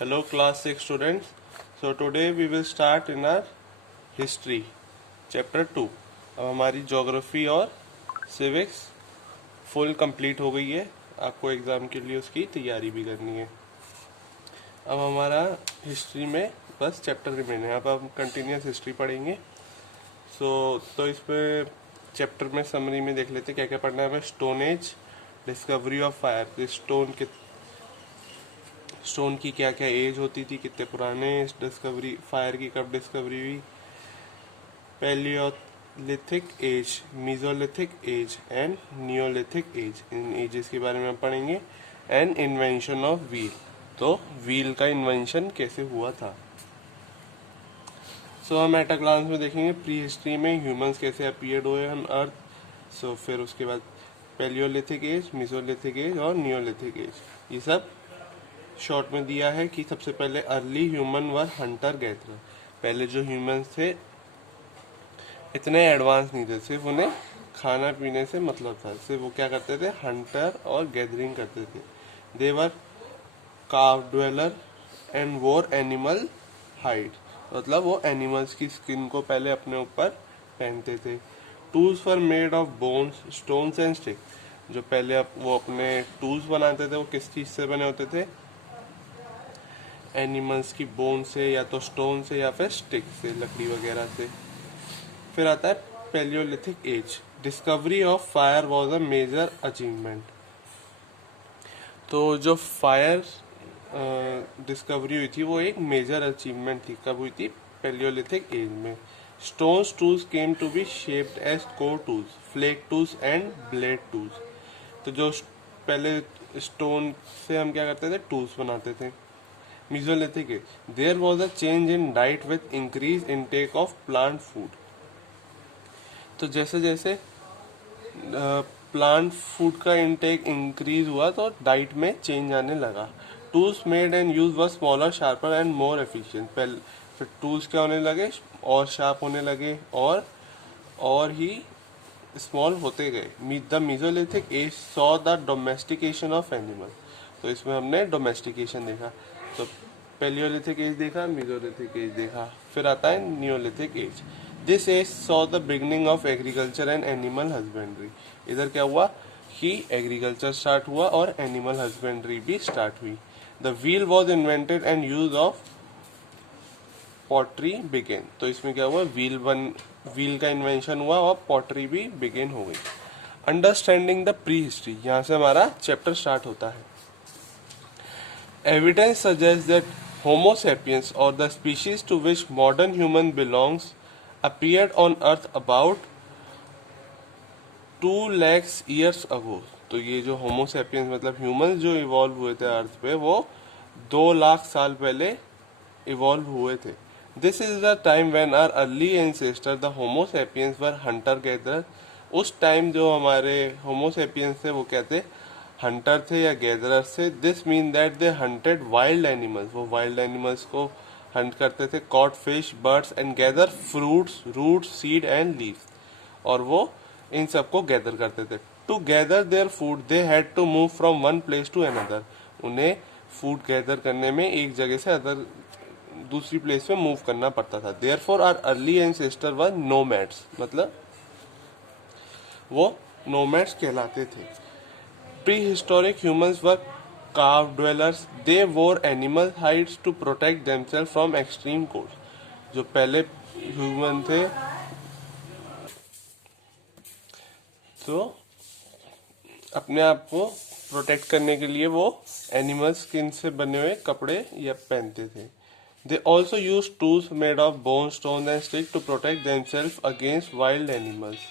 Hello class 6 students. So today we will start in our history chapter 2. अब हमारी geography और civics full complete हो गई है. आपको एग्ज़ाम के लिए उसकी तैयारी भी करनी है. अब हमारा हिस्ट्री में बस चैप्टर रिमेन है. अब हम कंटिन्यूस हिस्ट्री पढ़ेंगे. तो इस पे चैप्टर में समरी में देख लेते क्या क्या पढ़ना है हमें. Stone age, discovery of fire. Stone की क्या क्या एज होती थी, कितने पुराने, डिस्कवरी फायर की कब डिस्कवरी हुई, palaeolithic age, mesolithic age and neolithic age. इन एजेस के बारे में हम पढ़ेंगे. And invention of wheel. तो व्हील का इन्वेंशन कैसे हुआ था. हम एट अ ग्लांस में देखेंगे प्री हिस्ट्री में ह्यूमंस कैसे अपीयर्ड हुए ऑन अर्थ. फिर उसके बाद पैलियोलिथिक एज, मीजोलिथिक एज और नियोलिथिक एज. ये सब शॉर्ट में दिया है कि सबसे पहले early human were hunter gatherer. पहले जो ह्यूमंस थे इतने एडवांस नहीं थे, सिर्फ उन्हें खाना पीने से मतलब था. सिर्फ वो क्या करते थे, हंटर और गैदरिंग करते थे. दे वर काव ड्वेलर एंड वोर एनिमल हाइड. मतलब वो एनिमल्स की स्किन को पहले अपने ऊपर पहनते थे. Tools were made of bones, stones and stick. जो पहले वो अपने टूल्स बनाते थे वो किस चीज से बने होते थे, एनिमल्स की बोन से या तो स्टोन से या फिर स्टिक से, लकड़ी वगैरह से. फिर आता है palaeolithic age. Discovery of fire was a major achievement. तो जो फायर डिस्कवरी हुई थी वो एक मेजर अचीवमेंट थी. कब हुई थी, पैलियोलिथिक एज में. Stones tools came to be shaped as core tools, flake tools and blade tools. तो जो पहले स्टोन से हम क्या करते थे, टूल्स बनाते थे. Mesolithic age. There was a change in diet with increased intake of plant food. तो जैसे जैसे प्लांट फूड का इंटेक इंक्रीज हुआ तो डाइट में चेंज आने लगा. Tools made and use were smaller, sharper and more efficient. पहले फिर टूल्स क्या होने लगे, और शार्प होने लगे और ही स्मॉल होते गए. The mesolithic age saw the domestication of animal. तो इसमें हमने डोमेस्टिकेशन देखा. तो पैलियोलिथिक एज देखा, मीजोलिथिक एज देखा. फिर आता है neolithic age. This age saw the beginning of agriculture and animal husbandry. इधर क्या हुआ कि एग्रीकल्चर स्टार्ट हुआ और एनिमल हस्बेंड्री भी स्टार्ट हुई. The wheel was invented and use of pottery began. तो इसमें क्या हुआ, व्हील का इन्वेंशन हुआ और पॉटरी भी बिगेन हो गई. Understanding the pre history. यहाँ से हमारा चैप्टर स्टार्ट होता है. Evidence suggests that Homo sapiens, or the species to which modern human belongs, appeared on Earth about 2 lakhs years ago. तो ये जो Homo sapiens मतलब ह्यूमंस जो इवॉल्व हुए थे अर्थ पे वो 2 लाख साल पहले इवॉल्व हुए थे. This is the time when our early ancestors, the Homo sapiens, were hunter gatherer. उस टाइम जो हमारे Homo sapiens थे वो क्या थे, हंटर थे या गैदरर से. This mean that they hunted wild animals. वो वाइल्ड एनिमल्स को हंट करते थे. Caught fish, birds and gather fruits, roots, seed and leaves. और वो इन सबको गैदर करते थे. To gather their food they had to move from one place to another. उन्हें फूड गैदर करने में एक जगह से अदर दूसरी प्लेस में मूव करना पड़ता था. Therefore our early ancestor were nomads. मतलब वो नोमैड्स कहलाते थे. Prehistoric humans were cave dwellers. They wore animal hides to protect themselves from extreme cold. जो पहले ह्यूमन थे तो अपने आप को प्रोटेक्ट करने के लिए वो एनिमल स्किन से बने हुए कपड़े या पहनते थे. They also used tools made of bone, stone and stick to protect themselves against wild animals.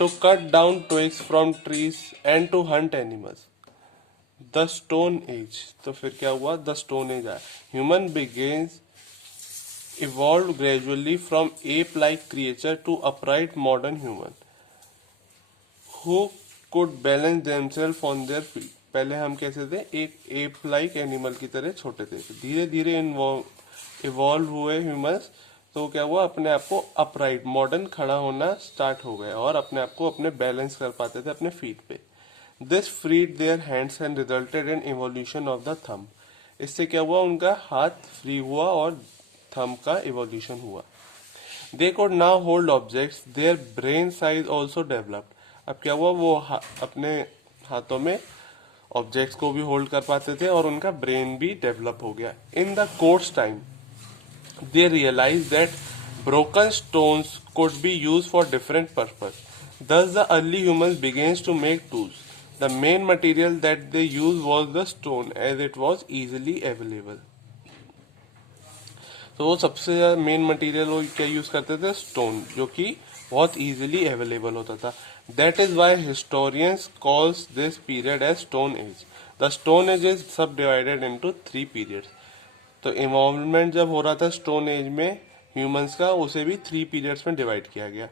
To cut down twigs from trees and to hunt animals. The Stone Age. तो फिर क्या हुआ, द स्टोन एज आया. Human begins evolved gradually from ape-like creature to upright modern human who could balance themselves on their feet. पहले हम कैसे थे, एक ape-like एनिमल की तरह छोटे थे. धीरे धीरे इवॉल्व हुए ह्यूमंस. तो क्या हुआ, अपने आप को अपराइट मॉडर्न खड़ा होना स्टार्ट हो गया और अपने आप को अपने बैलेंस कर पाते थे अपने फीट पे. This freed their hands and resulted in evolution of the thumb. इससे क्या हुआ, उनका हाथ फ्री हुआ और थंब का इवोल्यूशन हुआ। दे could now hold objects, their brain size also developed। अब क्या हुआ, वो अपने हाथों में ऑब्जेक्ट्स को भी होल्ड कर पाते थे और उनका ब्रेन भी डेवलप हो गया। In the course time they realized that broken stones could be used for different purposes. Thus, the early humans began to make tools. The main material that they used was the stone, as it was easily available. तो वो सबसे main material वो क्या use करते थे, stone, जो कि बहुत इजीली अवेलेबल होता था। That is why historians calls this period as stone age. The stone age is subdivided into 3 periods. तो इवॉल्वमेंट जब हो रहा था स्टोन एज में ह्यूमंस का, उसे भी 3 पीरियड्स में डिवाइड किया गया।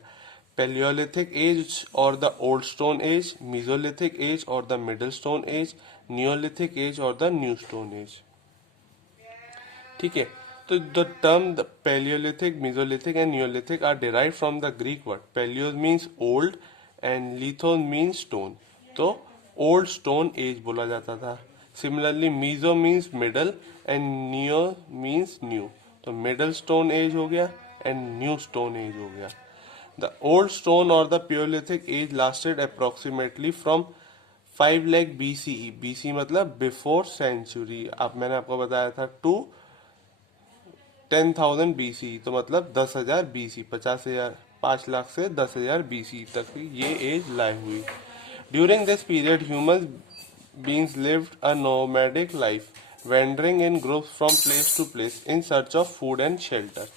पैलियोलिथिक एज और the old stone age, mesolithic age और the middle stone age, neolithic age और द न्यू स्टोन एज। ठीक है, तो the term the palaeolithic, mesolithic and neolithic are derive from the Greek word. Palaeos means old and lithos means stone, तो old stone age बोला जाता था। Similarly meso means middle and neo means new, तो middle stone age हो गया and new stone age हो गया। The old stone और the palaeolithic age lasted approximately from 5 lakh BCE। BC मतलब बिफोर सेंचुरी। अब मैंने आपको बताया था टू 10,000 BC, तो मतलब 10,000 BC, 50,000, 5 लाख से 10,000 BC तक ये एज लाई हुई। During this period human beings lived a nomadic life, wandering in groups from place to place in search of food and shelter.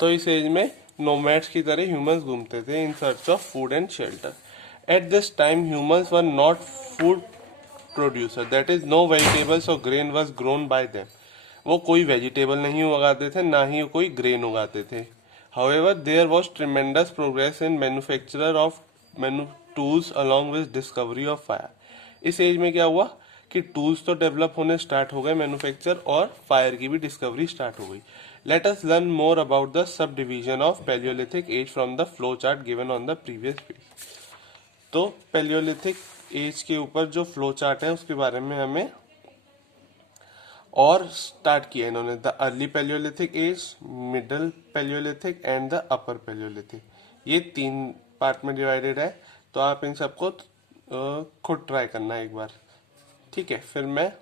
तो इस एज में नोमैड्स की तरह ह्यूमंस घूमते थे in search of food and shelter. At this time humans were not food producer, that is no vegetables और grain was grown by them. वो कोई वेजिटेबल नहीं उगाते थे, ना ही कोई ग्रेन उगाते थे। However there was tremendous progress in manufacture of tools along with discovery of fire. इस एज में क्या हुआ कि टूल्स तो डेवलप होने स्टार्ट हो गए, मैन्युफैक्चर, और फायर की भी डिस्कवरी स्टार्ट हो गई। Let us learn more about the subdivision of palaeolithic age from the flow chart given on the previous page. तो पैलियोलिथिक एज के ऊपर जो फ्लो चार्ट है उसके बारे में हमें और स्टार्ट किया इन्होंने। The early palaeolithic age, middle palaeolithic and the upper palaeolithic, ये 3 पार्ट में डिवाइडेड है। तो आप इन सबको खुद ट्राई करना एक बार, ठीक है। फिर मैं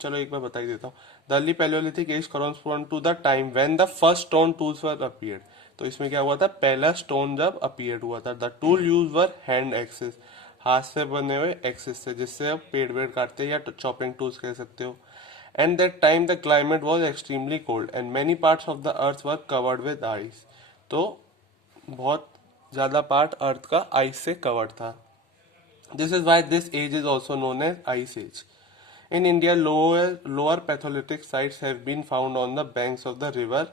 चलो एक बार बता ही देता हूँ। The early palaeolithic age correspond to the time when the first stone tools were appeared. तो इसमें क्या हुआ था, पहला स्टोन जब अपीयर्ड हुआ था। The tool use were hand axes, हाथ से बने हुए एक्सेस से, जिससे आप पेड़ वेड़ काटते हैं, या चॉपिंग टूल्स कह सकते हो। And that time the climate was extremely cold and many parts of the earth were covered with ice। तो बहुत ज्यादा पार्ट अर्थ का आइस से कवर्ड था। This is why this age is also known as ice age। In India, lower Paleolithic sites have been found on the banks of the river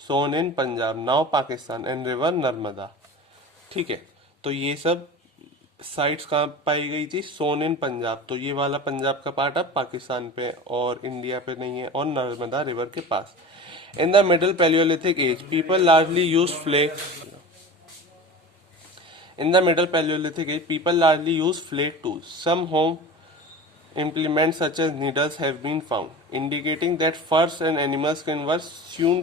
Son in Punjab, now Pakistan, and river Narmada। ठीक है, तो ये सब sites कहाँ पाई गई थी, सोन इन पंजाब। तो ये वाला पंजाब का पार्ट अब पाकिस्तान पे और इंडिया पे नहीं है, और नर्मदा रिवर के पास। In the middle palaeolithic age people largely use flake. In the middle palaeolithic age people largely use flake tools. Some home implements such as needles have been found, indicating that furs and animal skin were sewn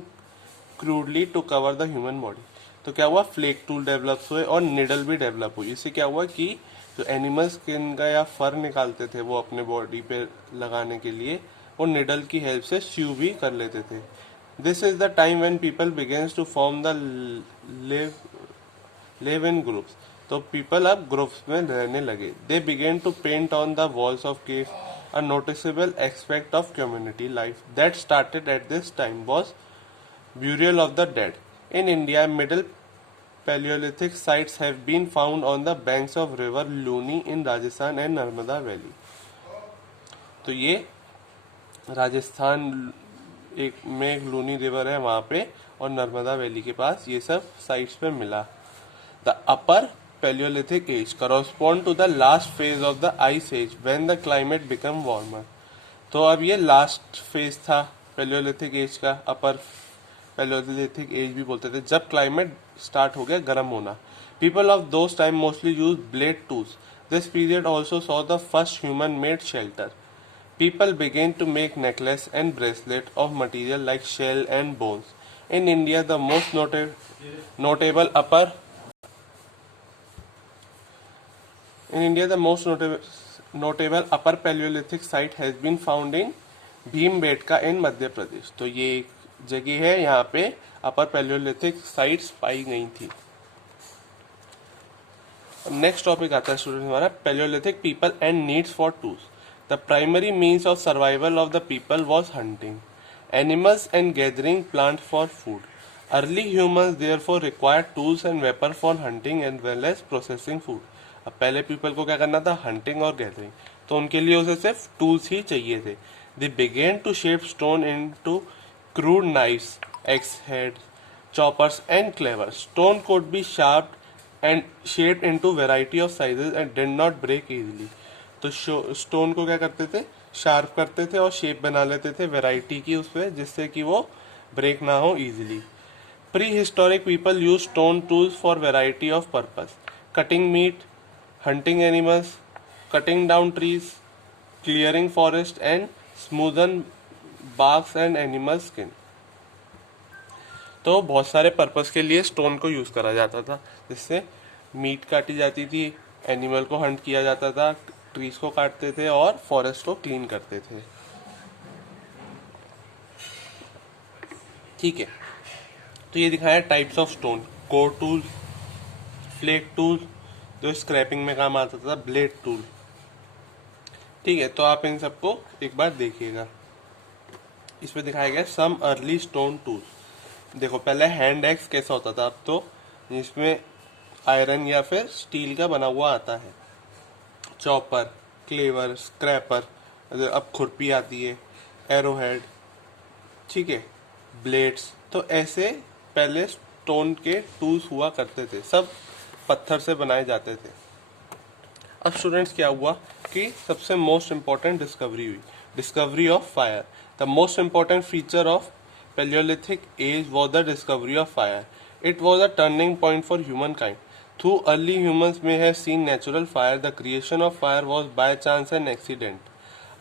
crudely to cover the human body। तो क्या हुआ, flake tool develop हुए और needle भी develop हुई। इससे क्या हुआ कि जो एनिमल स्किन का या फर निकालते थे वो अपने बॉडी पे लगाने के लिए, वो निडल की हेल्प से स्यू भी कर लेते थे। This is the time when people begins to form the live in groups. तो पीपल अब ग्रुप्स में रहने लगे। They began to paint on the walls of caves. A noticeable aspect of community life that started at this time was burial of the dead। In India, middle Paleolithic sites have been found on the banks of river Luni in Rajasthan and Narmada Valley। तो ये राजस्थान एक Luni river है वहां पे, और Narmada valley के पास ये सब साइट्स पे मिला। The upper Paleolithic age correspond to the last phase of the ice age when the climate become warmer। तो अब ये लास्ट फेज था पैलियोलिथिक एज का, अपर पैलियोलिथिक एज भी बोलते थे, जब क्लाइमेट स्टार्ट हो गया गर्म होना। People of those time mostly use blade tools. This period also saw the first human made shelter. People began to make necklace and bracelet of material like shell and bones. In India, the most notable upper in India, the most notable upper Paleolithic site has been found in Bhimbetka in Madhya Pradesh. तो ये एक जगह है, यहाँ पे अपर Palaeolithic sites पाई गई थी. Next topic आता है स्टूडेंट हमारा palaeolithic people and needs for tools. The primary means of survival of the people was hunting animals and gathering plant for food. Early humans therefore required tools and weapon for hunting and well as processing food. अब पहले people को क्या करना था, hunting और gathering, तो उनके लिए उसे सिर्फ टूल्स ही चाहिए थे. They began to shape stone into crude knives, axe head, choppers and cleaver. Stone could be sharpened and shaped into variety of sizes and did not break easily. तो स्टोन को क्या करते थे, शार्प करते थे और शेप बना लेते थे वैरायटी की उसपे, जिससे कि वो ब्रेक ना हो easily. Prehistoric people use stone tools for variety of purpose, cutting meat, hunting animals, cutting down trees, clearing forest and smoothen barks and animal skin. तो बहुत सारे पर्पस के लिए स्टोन को यूज करा जाता था, जिससे मीट काटी जाती थी, एनिमल को हंट किया जाता था, ट्रीज को काटते थे और फॉरेस्ट को क्लीन करते थे. ठीक है, तो ये दिखाया types of stone. Core tool, flake tool जो स्क्रैपिंग में काम आता था, ब्लेड टूल. ठीक है, तो आप इन सबको एक बार देखिएगा. इसमें दिखाया गया सम अर्ली स्टोन टूल्स. देखो पहले हैंड एक्स कैसा होता था, अब तो इसमें आयरन या फिर स्टील का बना हुआ आता है. चॉपर, क्लेवर, स्क्रैपर, अब खुरपी आती है, एरोहेड, ठीक है, ब्लेड्स. तो ऐसे पहले स्टोन के टूल्स हुआ करते थे, सब पत्थर से बनाए जाते थे. अब स्टूडेंट्स क्या हुआ कि सबसे मोस्ट इम्पॉर्टेंट डिस्कवरी हुई, discovery of fire. The most important feature of Paleolithic age was the discovery of fire. It was a turning point for humankind. Though early humans may have seen natural fire, the creation of fire was by chance and accident.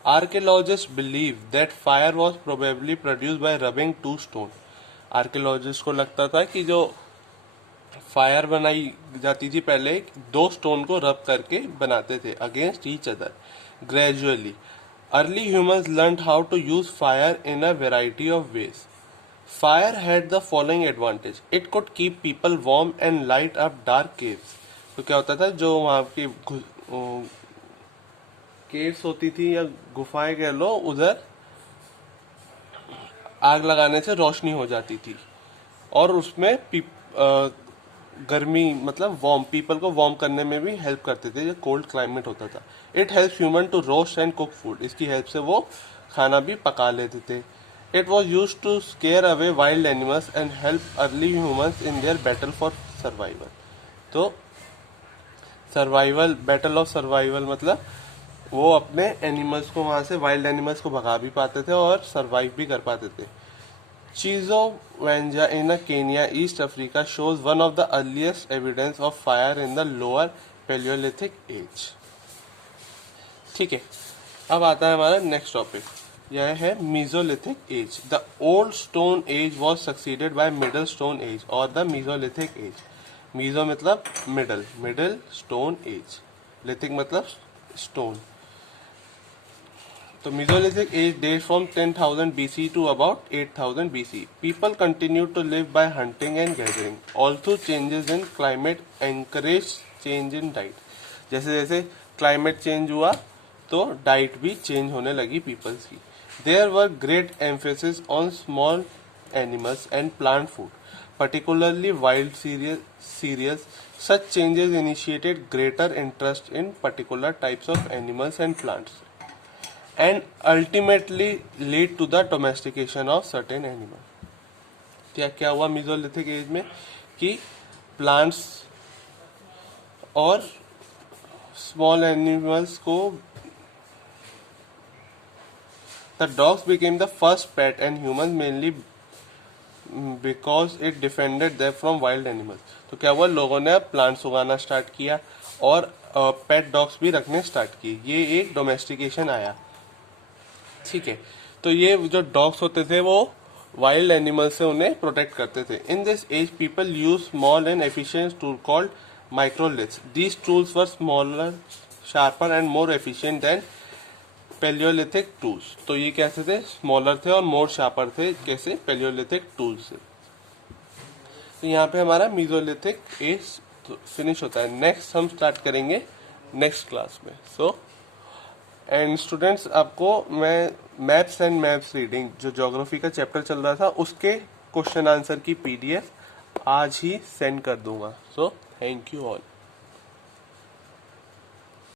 Archaeologists believe that fire was probably produced by rubbing two stones. Archaeologists को लगता था कि जो fire बनाई जाती थी पहले दो स्टोन को रब करके बनाते थे against each other. Gradually, early humans learned how to use fire in a variety of ways. Fire had the following advantage. It could keep people warm and light up dark caves. तो क्या होता था, जो वहाँ की caves होती थी या गुफाएं कह लो, उधर आग लगाने से रोशनी हो जाती थी और उसमें गर्मी मतलब वार्म, पीपल को वार्म करने में भी हेल्प करते थे, जो कोल्ड क्लाइमेट होता था. It help human to roast and cook food. इसकी हेल्प से वो खाना भी पका लेते थे. It was used to scare away wild animals and help early humans in their battle for survival. तो सर्वाइवल, बैटल ऑफ सर्वाइवल मतलब वो अपने एनिमल्स को वहां से, वाइल्ड एनिमल्स को भगा भी पाते थे और सर्वाइव भी कर पाते थे. Chizovanja in Kenya, East Africa shows one of the earliest evidence of fire in the lower Paleolithic age. ठीक है, अब आता है हमारा नेक्स्ट टॉपिक, यह है mesolithic age. The old stone age was succeeded by middle stone age और the mesolithic age. Meso मतलब middle, middle stone age, lithic मतलब स्टोन. तो mesolithic age date from 10,000 BC to about 8,000 BC. People continue to live by hunting and gathering. Also changes in climate encourage change in diet. जैसे जैसे climate change हुआ तो diet भी change होने लगी peoples की. There were great emphasis on small animals and plant food, particularly wild cereals. Such changes initiated greater interest in particular types of animals and plants, and ultimately lead to the domestication of certain animals. क्या हुआ mesolithic as में कि plants और small animals को, the dogs became the first pet and humans mainly because it defended them from wild animals. तो क्या हुआ, लोगों ने अब प्लांट्स उगाना स्टार्ट किया और पेट डॉग्स भी रखने स्टार्ट किए. ये एक डोमेस्टिकेशन आया. ठीक है। तो ये जो डॉग्स होते थे वो वाइल्ड एनिमल से उन्हें प्रोटेक्ट करते थे। In this age people use small and efficient tool called microliths. These tools were smaller, sharper and more efficient than palaeolithic tools. तो ये कैसे थे? स्मॉलर थे और मोर शार्पर थे। कैसे? पेलियोलिथिक टूल्स से। तो यहाँ पे हमारा मीजोलिथिक एज फिनिश होता है। नेक्स्ट हम स्टार्ट करेंगे नेक्स्ट क्लास में। सो एंड स्टूडेंट्स, आपको मैं मैप्स एंड मैप्स रीडिंग जो ज्योग्राफी का चैप्टर चल रहा था उसके क्वेश्चन आंसर की पीडीएफ आज ही सेंड कर दूंगा। So thank you all.